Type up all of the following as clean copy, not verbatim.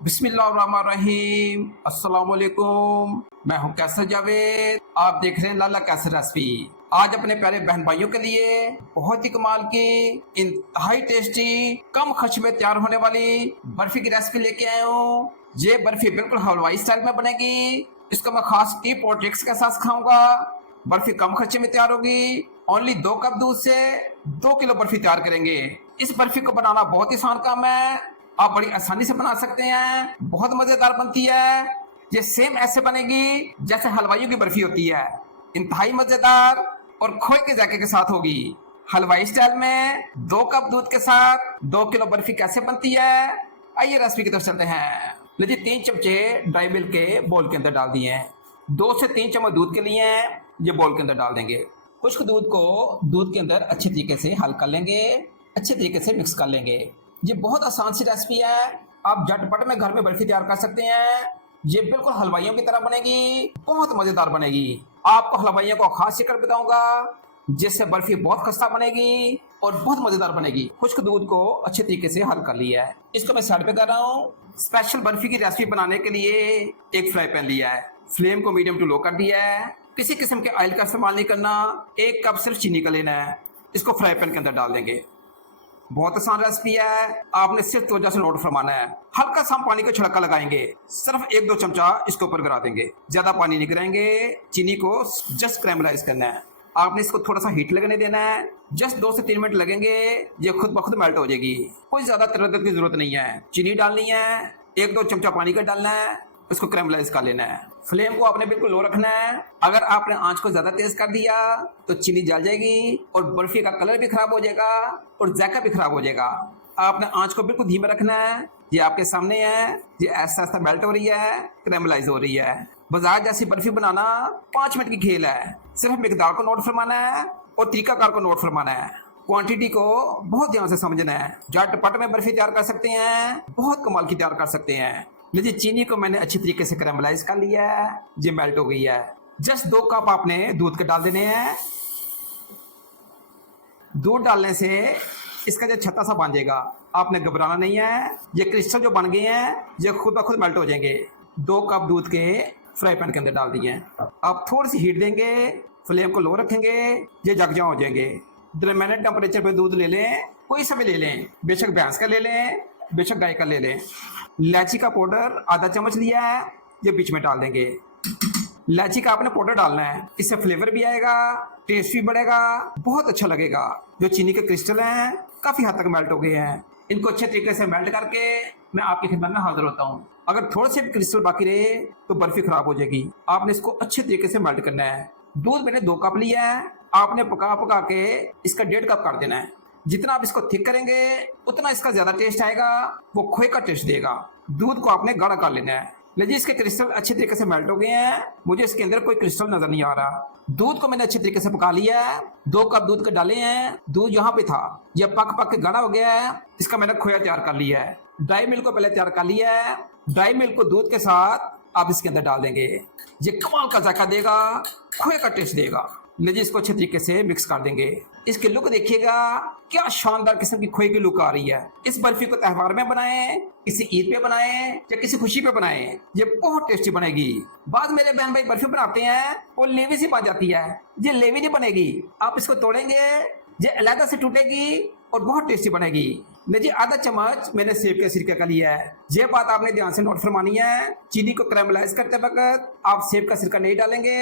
बिस्मिल्लाहिर्रहमानिर्रहीम। अस्सलाम वालेकुम। मैं हूं कैसर जावेद। आप देख रहे हैं लाला कैसर रेसिपी। आज अपने प्यारे बहन भाइयों के लिए बहुत ही कमाल की, इंतहाई टेस्टी, कम खर्च में तैयार होने वाली बर्फी की रेसिपी लेके आया हूँ। ये बर्फी बिल्कुल हलवाई स्टाइल में बनेगी। इसको मैं खास टिप और ट्रिक्स के साथ खाऊंगा। बर्फी कम खर्चे में तैयार होगी। ओनली 2 कप दूध से 2 किलो बर्फी तैयार करेंगे। इस बर्फी को बनाना बहुत ही आसान काम है। आप बड़ी आसानी से बना सकते हैं। बहुत मजेदार बनती है। ये सेम ऐसे बनेगी जैसे हलवाइयों की बर्फी होती है। इंतहाई मजेदार और खोए के जायके के साथ होगी। हलवाई स्टाइल में 2 कप दूध के साथ 2 किलो बर्फी कैसे बनती है, आइए रेसिपी की तरफ चलते हैं। लीजिए 3 चमचे ड्राई मिल्क के बोल के अंदर डाल दिए हैं। 2 से 3 चम्मच दूध के लिए ये बोल के अंदर डाल देंगे। खुश्क दूध को दूध के अंदर अच्छे तरीके से हल कर लेंगे, अच्छे तरीके से मिक्स कर लेंगे। ये बहुत आसान सी रेसिपी है। आप झटपट में घर में बर्फी तैयार कर सकते हैं। ये बिल्कुल हलवाइयों की तरह बनेगी, बहुत मजेदार बनेगी। आपको हलवाइयों को खास सीक्रेट बताऊंगा जिससे बर्फी बहुत खस्ता बनेगी और बहुत मजेदार बनेगी। खुश्क दूध को अच्छे तरीके से हल कर लिया है। इसको मैं साइड पे कर रहा हूँ। स्पेशल बर्फी की रेसिपी बनाने के लिए एक फ्राई पैन लिया है। फ्लेम को मीडियम टू लो कर दिया है। किसी किस्म के ऑयल का इस्तेमाल नहीं करना। 1 कप सिर्फ चीनी का लेना है। इसको फ्राई पैन के अंदर डाल देंगे। बहुत आसान रेसिपी है। आपने सिर्फ त्वचा से नोट फरमाना है। हल्का सा पानी का छिड़का लगाएंगे। सिर्फ 1-2 चमचा इसके ऊपर गिरा देंगे। ज्यादा पानी नहीं गिराएंगे। चीनी को जस्ट कैरेमलाइज करना है। आपने इसको थोड़ा सा हीट लगने देना है। जस्ट 2 से 3 मिनट लगेंगे। ये खुद ब खुद मेल्ट हो जाएगी। कोई ज्यादा तरद्दुद की जरूरत नहीं है। चीनी डालनी है, 1-2 चमचा पानी का डालना है। इसको कैरेमलाइज कर लेना है। फ्लेम को आपने बिल्कुल लो रखना है। अगर आपने आंच को ज्यादा तेज कर दिया तो चीनी जल जाएगी और बर्फी का कलर भी खराब हो जाएगा और जायका भी खराब हो जाएगा। आपने आंच को बिल्कुल धीमे रखना है। ये आपके सामने है। ये ऐसा ऐसा मेल्ट हो रही है, कैरेमलाइज हो रही है। बाजार जैसी बर्फी बनाना 5 मिनट की खेल है। सिर्फ मिकदार को नोट फरमाना है और तरीकाकार को नोट फरमाना है। क्वांटिटी को बहुत ध्यान से समझना है। झटपट में बर्फी तैयार कर सकते हैं, बहुत कमाल की तैयार कर सकते हैं। लीजिए चीनी को मैंने अच्छी तरीके से कैरेमलाइज कर लिया है। ये मेल्ट हो गई है। जस्ट 2 कप आपने दूध के डाल देने हैं। दूध डालने से इसका जो छत्ता सा बन जाएगा। आपने घबराना नहीं है। ये क्रिस्टल जो बन गए हैं ये खुद ब खुद मेल्ट हो जाएंगे। 2 कप दूध के फ्राई पैन के अंदर डाल दिए हैं। आप थोड़ी सी हीट देंगे, फ्लेम को लो रखेंगे, ये जग हो जाएंगे। दरमियाने टेम्परेचर पे दूध ले लें, कोई सा भी ले लें, बेशक भैंस का ले लें, बेशक गाय का ले लें। इलायची का पाउडर आधा चम्मच लिया है, ये बीच में डाल देंगे। इलायची का आपने पाउडर डालना है। इससे फ्लेवर भी आएगा, टेस्ट भी बढ़ेगा, बहुत अच्छा लगेगा। जो चीनी के क्रिस्टल हैं काफी हद तक मेल्ट हो गए हैं। इनको अच्छे तरीके से मेल्ट करके मैं आपकी खिदमत में हाजिर होता हूँ। अगर थोड़े से भी क्रिस्टल बाकी रहे तो बर्फी खराब हो जाएगी। आपने इसको अच्छे तरीके से मेल्ट करना है। दूध मैंने 2 कप लिया है। आपने पका पका के इसका 1.5 कप कर देना है। जितना आप इसको थिक करेंगे उतना इसका ज्यादा टेस्ट आएगा, वो खोए का टेस्ट देगा। दूध को आपने गाढ़ा कर लेना है। लीजिए इसके क्रिस्टल अच्छे तरीके से मेल्ट हो गए हैं। मुझे इसके अंदर कोई क्रिस्टल नजर नहीं आ रहा। दूध को मैंने अच्छे तरीके से पका लिया है। 2 कप दूध के डाले हैं। दूध यहाँ पे था, यह पक पक के गाढ़ा हो गया है। इसका मैंने खोया तैयार कर लिया है। ड्राई मिल्क को पहले तैयार कर लिया है। ड्राई मिल्क को दूध के साथ आप इसके अंदर डाल देंगे। ये कमाल का जायका देगा, खोए का टेस्ट देगा। लीजिए इसको अच्छे तरीके से मिक्स कर देंगे। इसकी लुक देखिएगा, क्या शानदार किस्म की खोए की लुक आ रही है। इस बर्फी को त्योहार में बनाएं, किसी ईद पे बनाएं या किसी खुशी पे बनाएं, ये बहुत टेस्टी बनेगी। बाद मेरे बहन भाई बर्फी बनाते हैं वो लेवी सी बन जाती है। ये लेवी नहीं बनेगी। आप इसको तोड़ेंगे, ये अलग से टूटेगी और बहुत टेस्टी बनेगी। लीजिए आधा चम्मच मैंने सेब के सिरके का लिया है। ये बात आपने ध्यान से नोट फरमानी है। चीनी को कैरेमलाइज करते वक्त आप सेब का सिरका नहीं डालेंगे।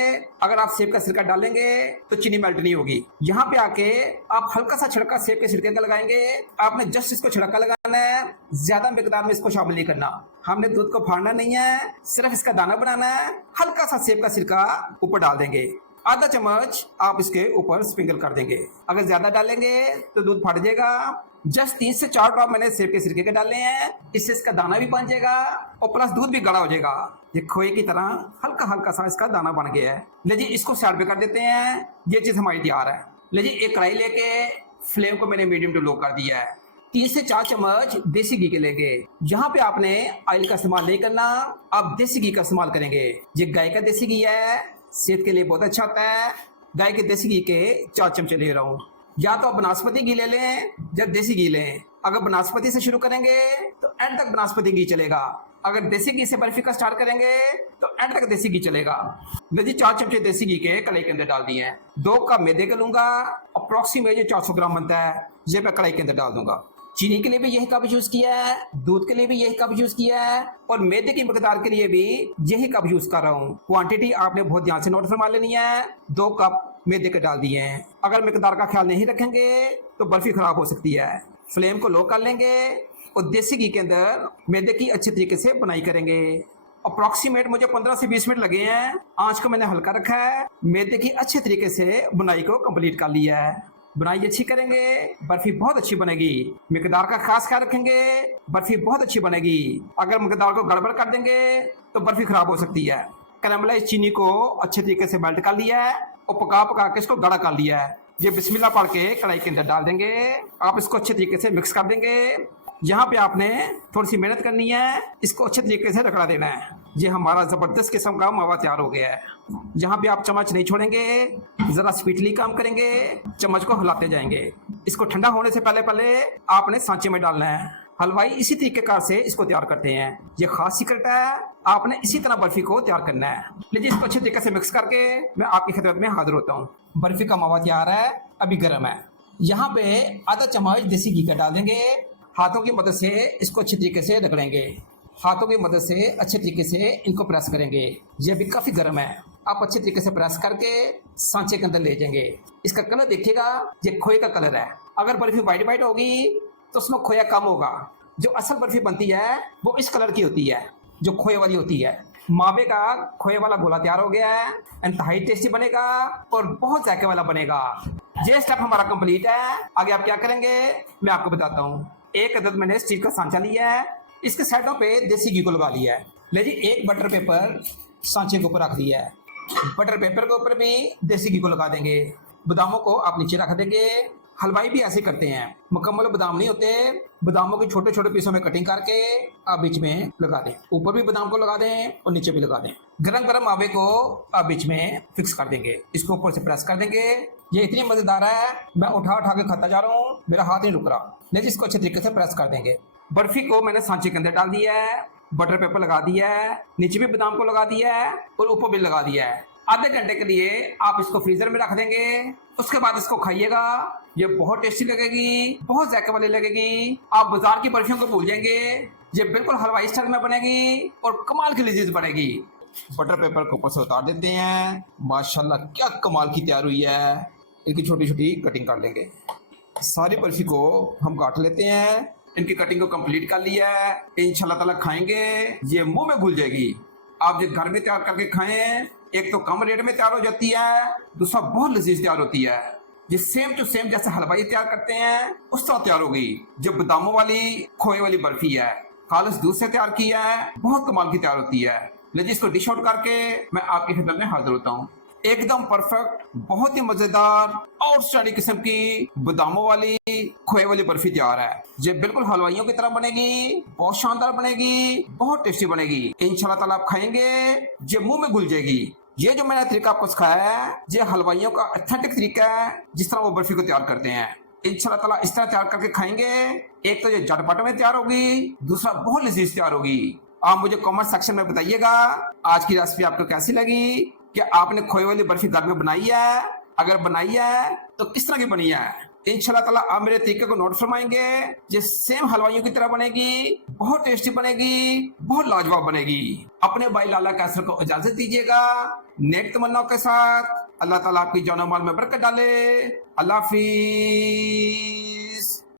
अगर आप सेब का सिरका डालेंगे तो चीनी मेल्ट नहीं होगी। यहाँ पे आके आप हल्का सा छिड़का सेब के सिरके का लगाएंगे। आपने जस्ट इसको छिड़का लगाना है, ज्यादा मिकदार में इसको शामिल नहीं करना। हमने दूध को फाड़ना नहीं है, सिर्फ इसका दाना बनाना है। हल्का सा सेब का सिरका ऊपर डाल देंगे। आधा चम्मच आप इसके ऊपर स्प्रिंकल कर देंगे। अगर ज्यादा डालेंगे तो दूध फट जाएगा। जस्ट 3 से 4 ड्रॉप मैंने सेब के सिरके के डालने हैं। इससे इसका दाना भी बन जाएगा और प्लस दूध भी गाढ़ा हो जाएगा। ये खोए की तरह हल्का हल्का सा इसका दाना बन गया है। लीजिए इसको साइड पे कर देते हैं। ये चीज हमारी तैयार है। लीजिए एक कढ़ाई लेके फ्लेम को मैंने मीडियम टू लो कर दिया है। 3 से 4 चम्मच देसी घी के लेंगे। यहाँ पे आपने ऑयल का इस्तेमाल नहीं करना, आप देसी घी का इस्तेमाल करेंगे। ये गाय का देसी घी है, सेहत के लिए बहुत अच्छा होता है। गाय के देसी घी के 4 चमचे ले रहा हूँ। या तो आप बनास्पति घी ले लें या देसी घी लें। अगर बनास्पति से शुरू करेंगे तो एंड तक बनास्पति घी चलेगा। अगर देसी घी से बर्फी का स्टार्ट करेंगे तो एंड तक देसी घी चलेगा। लो जी 4 चमचे देसी घी के कढ़ाई के अंदर डाल दिए हैं। 2 कप मैदे का लूंगा, अप्रोक्सीमेट 400 ग्राम बनता है, ये मैं कढ़ाई के अंदर डाल दूंगा। चीनी के लिए भी यही कप यूज किया है, दूध के लिए भी यही कप यूज किया है और मैदे की मकदार के लिए भी यही कप यूज कर रहा हूँ। क्वांटिटी आपने बहुत ध्यान से नोट फरमा लेनी है। 2 कप मैदे के डाल दिए हैं। अगर मकदार का ख्याल नहीं रखेंगे तो बर्फी खराब हो सकती है। फ्लेम को लो कर लेंगे और देसी घी के अंदर मैदे की अच्छे तरीके से बुनाई करेंगे। अप्रोक्सीमेट मुझे 15 से 20 मिनट लगे हैं। आंच को मैंने हल्का रखा है। मैदे की अच्छे तरीके से बुनाई को कंप्लीट कर लिया है। बुनाई अच्छी करेंगे, बर्फी बहुत अच्छी बनेगी। मकदार का खास ख्याल रखेंगे, बर्फी बहुत अच्छी बनेगी। अगर मकदार को गड़बड़ कर देंगे तो बर्फी खराब हो सकती है। कैरामलाइज चीनी को अच्छे तरीके से मेल्ट कर लिया है और पका पका के इसको गाढ़ा कर लिया है। ये बिस्मिल्लाह पढ़ के कढ़ाई के अंदर डाल देंगे। आप इसको अच्छे तरीके से मिक्स कर देंगे। यहाँ पे आपने थोड़ी सी मेहनत करनी है, इसको अच्छे तरीके से रगड़ा देना है। ये हमारा जबरदस्त किस्म का मावा तैयार हो गया है। यहाँ पे आप चम्मच नहीं छोड़ेंगे, जरा स्पीडली काम करेंगे, चम्मच को हिलाते जाएंगे। इसको ठंडा होने से पहले पहले आपने सांचे में डालना है। हलवाई इसी तरीके कार से इसको तैयार करते हैं। ये खास सीक्रेट है, आपने इसी तरह बर्फी को तैयार करना है। लीजिए इसको अच्छे तरीके से मिक्स करके मैं आपकी खिदमत में हाजिर होता हूँ। बर्फी का मावा तैयार है, अभी गर्म है। यहाँ पे आधा चम्मच देसी घी का डाल देंगे। हाथों की मदद से इसको अच्छे तरीके से रगड़ेंगे। हाथों की मदद से अच्छे तरीके से इनको प्रेस करेंगे। ये भी काफी गर्म है। आप अच्छे तरीके से प्रेस करके सांचे के अंदर ले जाएंगे। इसका कलर देखिएगा, ये खोए का कलर है। अगर बर्फी वाइट वाइट होगी तो उसमें खोया कम होगा। जो असल बर्फी बनती है वो इस कलर की होती है, जो खोए वाली होती है। मावे का खोए वाला गोला तैयार हो गया है। इंतहाई टेस्टी बनेगा और बहुत जायके वाला बनेगा। ये स्टेप हमारा कंप्लीट है। आगे आप क्या करेंगे मैं आपको बताता हूँ। एक अदद मैंने स्टील का सांचा लिया है। इसके साइडों पे देसी घी को लगा लिया है। लीजिए एक बटर पेपर सांचे के ऊपर रख दिया है। बटर पेपर के ऊपर भी देसी घी को लगा देंगे। बादामों को आप नीचे रख देंगे। हलवाई भी ऐसे करते हैं। मुकम्मल बादाम नहीं होते, बादामों के छोटे छोटे पीसों में कटिंग करके आप बीच में लगा दें। ऊपर भी बादाम को लगा दें और नीचे भी लगा दें। गरम गरम मावे को आप बीच में फिक्स कर देंगे। इसको ऊपर से प्रेस कर देंगे। ये इतनी मजेदार है, मैं उठा उठा के खाता जा रहा हूँ, मेरा हाथ नहीं रुक रहा। लेकिन इसको अच्छे तरीके से प्रेस कर देंगे। बर्फी को मैंने सांचे के अंदर डाल दिया है। बटर पेपर लगा दिया है, नीचे भी बादाम को लगा दिया है और ऊपर भी लगा दिया है। आधे घंटे के लिए आप इसको फ्रीजर में रख देंगे। उसके बाद इसको खाइएगा। ये बहुत टेस्टी लगेगी, बहुत जायके वाली लगेगी। आप बाजार की बर्फियों को भूल जाएंगे। ये बिल्कुल हलवाई स्टाइल में बनेगी और कमाल की लजीज बनेगी। बटर पेपर को ऊपर से उतार देते हैं। माशाल्लाह क्या कमाल की तैयार हुई है। इनकी छोटी छोटी कटिंग कर लेंगे। सारी बर्फी को हम काट लेते हैं। इनकी कटिंग को कंप्लीट कर लिया है। इंशाल्लाह ताला खाएंगे, ये मुंह में घुल जाएगी। आप जो घर में तैयार करके खाएं, एक तो कम रेट में तैयार हो जाती है, दूसरा बहुत लजीज तैयार होती है। ये सेम टू सेम जैसे हलवाई तैयार करते हैं उस तरह तैयार होगी। जो बादामों वाली खोए वाली बर्फी है, खालिस दूध से तैयार की है, बहुत कमाल की तैयार होती है। लीजिए इसको डिश आउट करके मैं आपकी खिदमत में हाजिर होता हूँ। एकदम परफेक्ट, बहुत ही मजेदार आउटस्टैंडिंग किस्म की बादामों वाली खोए वाली बर्फी तैयार है। ये बिल्कुल हलवाइयों की तरह बनेगी, बहुत शानदार बनेगी, बहुत टेस्टी बनेगी। इंशाल्लाह ताला आप खाएंगे, ये मुंह में घुल जाएगी। ये जो मैंने तरीका आपको सिखाया है, ये हलवाइयों का ऑथेंटिक तरीका है जिस तरह वो बर्फी को तैयार करते हैं। इंशाल्लाह ताला इस तरह तैयार करके खाएंगे, एक तो ये झटपट में तैयार होगी, दूसरा बहुत लजीज तैयार होगी। आप मुझे कमेंट सेक्शन में बताइएगा आज की रेसिपी आपको कैसी लगी। क्या आपने खोए वाली बर्फी घर में बनाई है? अगर बनाई है तो किस तरह की बनी है? इंशाल्लाह ताला आप मेरे तरीके को नोट फरमाएंगे। ये सेम हलवाइयों की तरह बनेगी, बहुत टेस्टी बनेगी, बहुत लाजवाब बनेगी। अपने भाई लाला कैसर को इजाजत दीजिएगा नेक तमन्नाओं के साथ। अल्लाह ताला आपकी जान और माल में बरकत डाले। अल्लाह हाफिज।